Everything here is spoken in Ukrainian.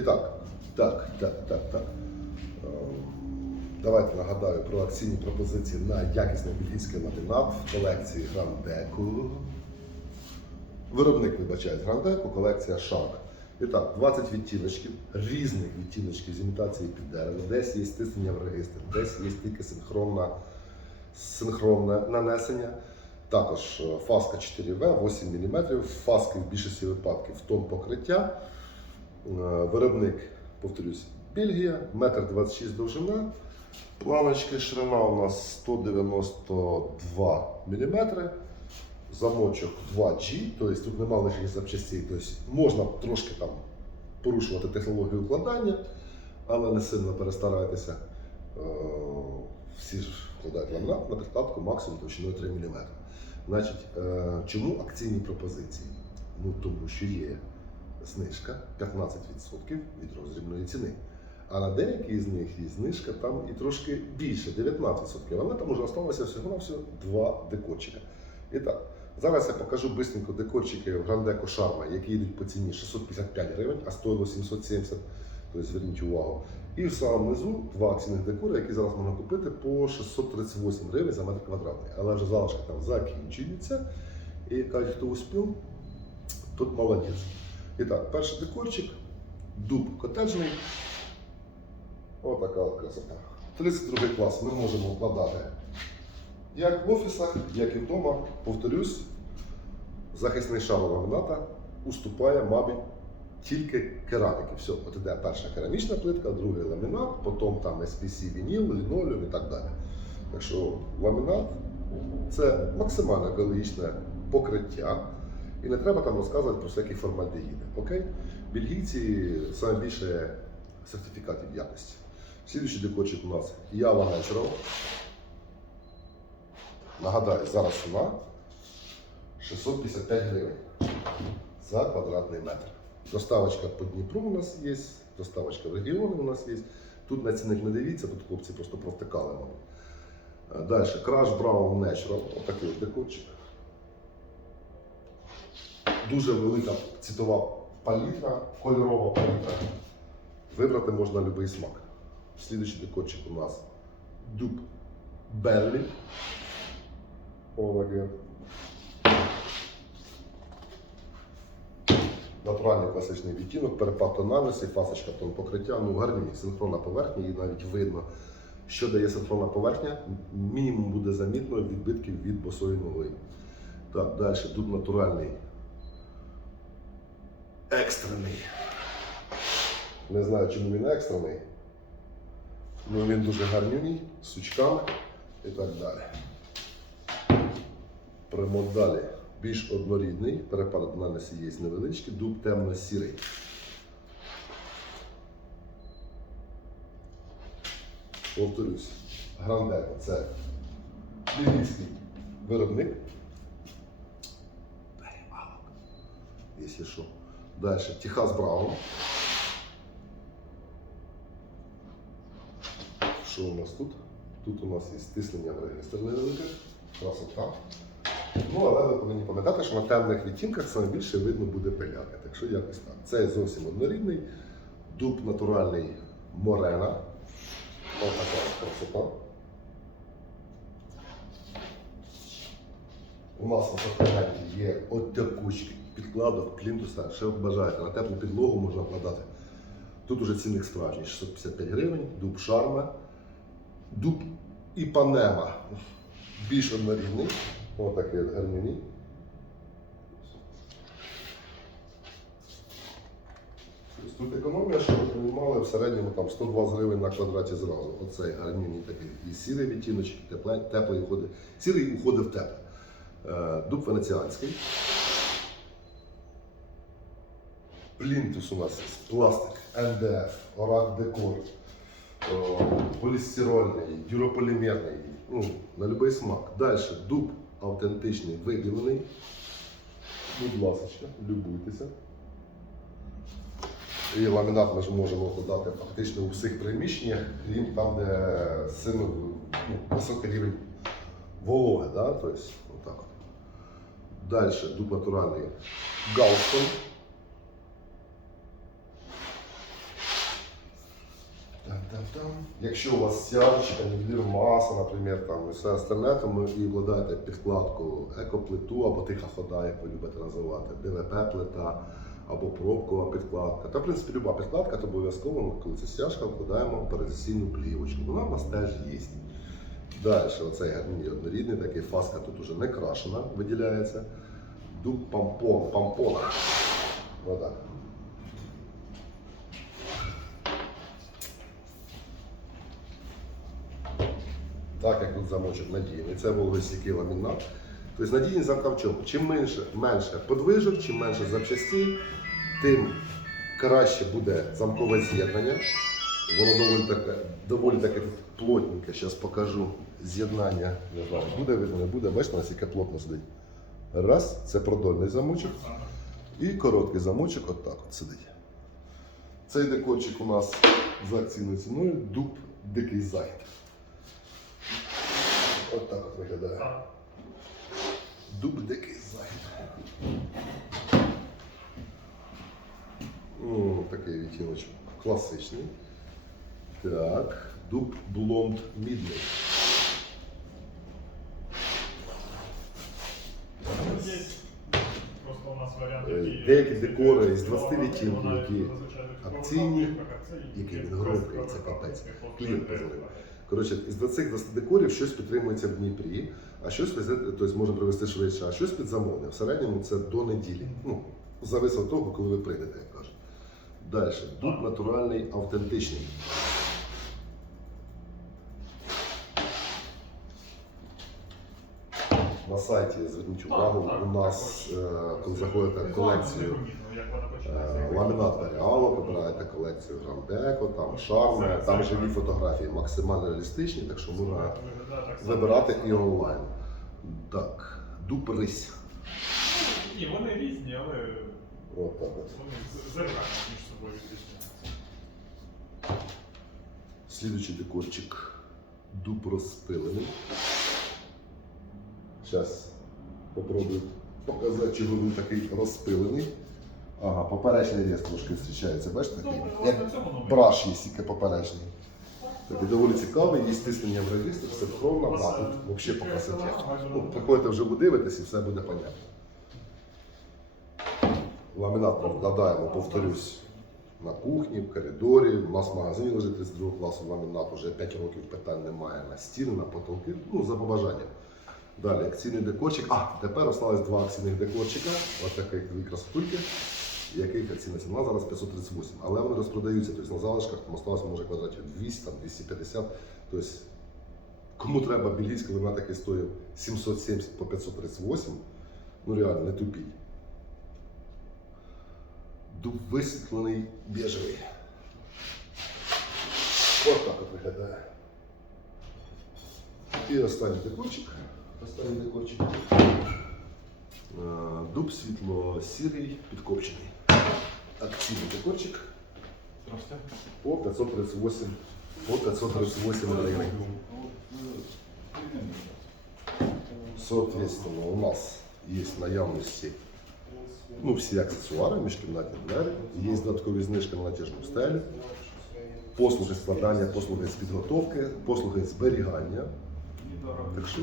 І так, так, так, так. Ем, Давайте нагадаю про акційні пропозиції на якісний бельгійський ламінат в колекції Грандеку. Виробник вибачає Грандеку, колекція Shark. І так, 20 відтіночків, різних відтіночків з імітації під дерево. Десь є стиснення в регістр, десь є тільки синхронна, синхронне нанесення. Також е, фаска 4В, 8 мм, фаски в більшості випадків в тон покриття. Е, Виробник, повторюсь, Бельгія, 1,26 м довжина. Планочки ширина у нас 192 мм. Замочок 2G, тобто тут немає лишніх запчастей. Тобто можна трошки там порушувати технологію укладання, але не сильно перестарайтеся. Е, Всі ж вкладають ламінат на підкладку максимум товщиною 3 мм. Значить, е, чому акційні пропозиції? Ну тому що є знижка 15% від роздрібної ціни. А на деякі з них є знижка там і трошки більше, 19%. Але там вже залишилося всього на всього два декорчика. І так, зараз я покажу бистренько декорчики в Грандеко Шарма, які йдуть по ціні 655 гривень, а стоїло 770. Тобто зверніть увагу. І в самому низу два акційних декори, які зараз можна купити по 638 гривень за метр квадратний. Але вже залишки там закінчуються. І кажуть, хто успів, тут молодець. І так, перший декорчик, дуб котеджний. Отака от красота. 32 клас ми можемо вкладати як в офісах, як і вдома. Повторюсь, захисний шар ламіната уступає, мабуть, тільки кераміки. Все, от іде перша керамічна плитка, другий ламінат, потім там SPC, вініл, лінолеум і так далі. Так що ламінат це максимально екологічне покриття. І не треба там розказувати про всякі формальдегіди. Окей? Бельгійці саме більше сертифікатів якості. Слідуючий декорчик у нас Ява Natural. Нагадаю, зараз ціна 655 гривень за квадратний метр. Доставочка по Дніпру у нас є, доставочка в регіони у нас є. Тут на цінник не дивіться, тут хлопці просто провтикали. Далі Crash Brown Natural, отакий декорчик. Дуже велика цвітова палітра, кольорова палітра. Вибрати можна будь-який смак. Слідуючий декорчик у нас дуб Берлі. Отакий. Натуральний класичний відтінок, перепад тональності, фасочка тон покриття, ну гарні, синхронна поверхня, і навіть видно, що дає синхронна поверхня, мінімум буде замітно відбитків від босої ноги. Так, далі тут натуральний екстрений. Не знаю, чому він екстрений. Ну він дуже гарнюній, з сучками і так далі. Примот далі більш однорідний, перепад тональності є невеличкий, дуб темно-сірий. Повторюсь, Грандеко це львівський виробник. Перевалок. Якщо що. Далі Техас Браун. Що у нас тут? Тут у нас є стиснення в регістр невелике, красота. Ну, але ви повинні пам'ятати, що на темних відтінках саме більше видно буде пиляка. Так що якось так. Це зовсім однорідний. Дуб натуральний Морена. Ось така красота. У нас в асортименті є от такучки, підкладок, плінтуса, що бажаєте. На теплу підлогу можна вкладати. Тут уже цінник справжній 655 гривень, дуб шарма, дуб іпанема. Більш однорідний. Отакий. Тобто Тут економія, що приймали в середньому там 120 гривень на квадраті зразу. Оцей гарміні такий і сірий відтіночок, теплий уходить. Сірий уходить в тепле. Е, Дуб венеціанський. Плінтус у нас є, пластик, НДФ, Орак Декор, полістирольний, дюрополімерний, ну, на будь-який смак. Далі дуб автентичний, вибілений. Будь ласка, любуйтеся. І ламінат ми ж можемо подати фактично у всіх приміщеннях, крім там, де сильно ну, високий рівень вологи. Да? Тобто. Далі дуб натуральний Галстон. Якщо у вас стяжечка, нівелір маса, наприклад, там, і все остальне, то ви і вкладаєте підкладку екоплиту або тиха хода, як ви любите називати, ДВП-плита або пробкова підкладка. Та, в принципі, люба підкладка, то обов'язково, коли це стяжка, вкладаємо перезасільну плівочку. Вона в нас теж є. Далі, оцей гарний однорідний, такий фаска тут уже не крашена, виділяється. Дуб пампон, пампон. Отак. Так як тут замочок надійний, це вологостійкий ламінат. Тобто надійність замка в? Чим менше, менше подвижок, чим менше запчастей, тим краще буде замкове з'єднання. Воно доволі таке, доволі таке тут плотненьке. Зараз покажу з'єднання. Не знаю, буде видно, не буде. Бачите, наскільки плотно сидить. Раз, це продольний замочок. І короткий замочок отак от сидить. Цей декорчик у нас за акційною ціною дуб дикий зайд. От так от виглядає. Дуб дикий зайд. М, Такий відтіночок класичний. Так, дуб блонд мідний. Деякі декори із 20 Вона відтінків, які акційні, які він громкий, це капець. Клієнт позвонив. Коротше, із 20 20 декорів щось підтримується в Дніпрі, а щось тобто можна привезти швидше, а щось під замовлення. В середньому це до неділі. Ну, від того, коли ви прийдете, як кажуть. Далі. Дуб натуральний, автентичний. На сайті зверніть увагу, у нас, е, коли заходите в колекцію Е, Ламінат вона вибираєте колекцію Грандеко, там Шарме, там живі фотографії максимально реалістичні, так що можна вибирати і онлайн. Так, дуб рись. Ні, вони різні, але От так от. вони між собою відрізняються. Слідуючий декорчик. Дуб розпилений. Зараз попробую показати, чого він такий розпилений. Ага, поперечний різ трошки зустрічається, бачите? Як в цьому номері. браш є тільки поперечний. Такий доволі цікавий, є стиснення в реєстрі, синхронно, а тут взагалі по красоті. Ну, приходите вже дивитись і все буде понятно. Ламінат вкладаємо, повторюсь, на кухні, в коридорі. У нас в магазині лежить 32 класу ламінат, вже 5 років питань немає на стіни, на потолки, ну за побажанням. Далі акційний декорчик. А, тепер осталось два акційних декорчика. Ось таких дві красотульки, яких акційна ціна зараз 538. Але вони розпродаються, тобто на залишках там осталось може квадратів 200, там 250. Тобто, кому треба бельгійський ламінат, який стоїв 770 по 538, ну реально не тупіть. Дуб висвітлений біжевий. Ось так от виглядає. І останній декорчик. Останній декорчик. Дуб світло-сірий, підкопчений. Акційний декорчик по 538, по 538 гривень. Соответственно, у нас есть наявності ну, всі аксесуари, міжкімнатні двері, є додаткові знижки на натяжну стелю, послуги складання, послуги з підготовки, послуги зберігання. Так що